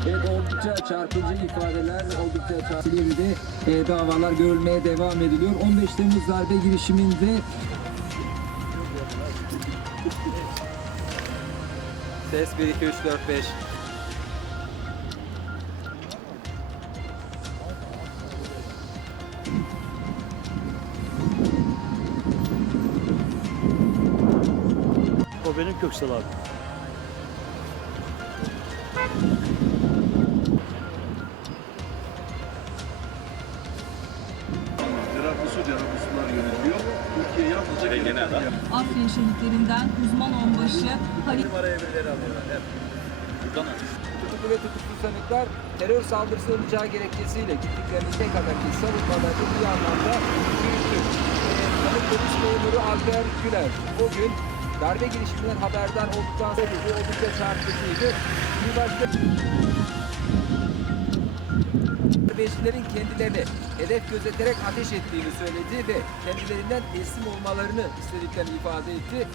Oldukça çarpıcı ifadeler, oldukça çarpıcı de e, davalar görülmeye devam ediliyor. 15 Temmuz darbe girişiminde Ses 1, 2, 3, 4, 5. O benim Köksal abi. Terapistler yönetiyor. Türkiye yalnızca gerekeni yapıyor. Afrin şehitlerinden uzman onbaşı Halil tutuklu ve tutuklu sanıklar terör saldırısı olacağı gerekçesiyle gittiklerini tek adaki savunmalarını bir anlamda büyüttü. E, sanık polis memuru Alper Güler o gün darbe girişiminden haberdar olduktan sonra bu oldukça çarpıcıydı. Bir başka darbecilerin kendilerini hedef gözeterek ateş ettiğini söyledi ve kendilerinden teslim olmalarını istediklerini ifade etti.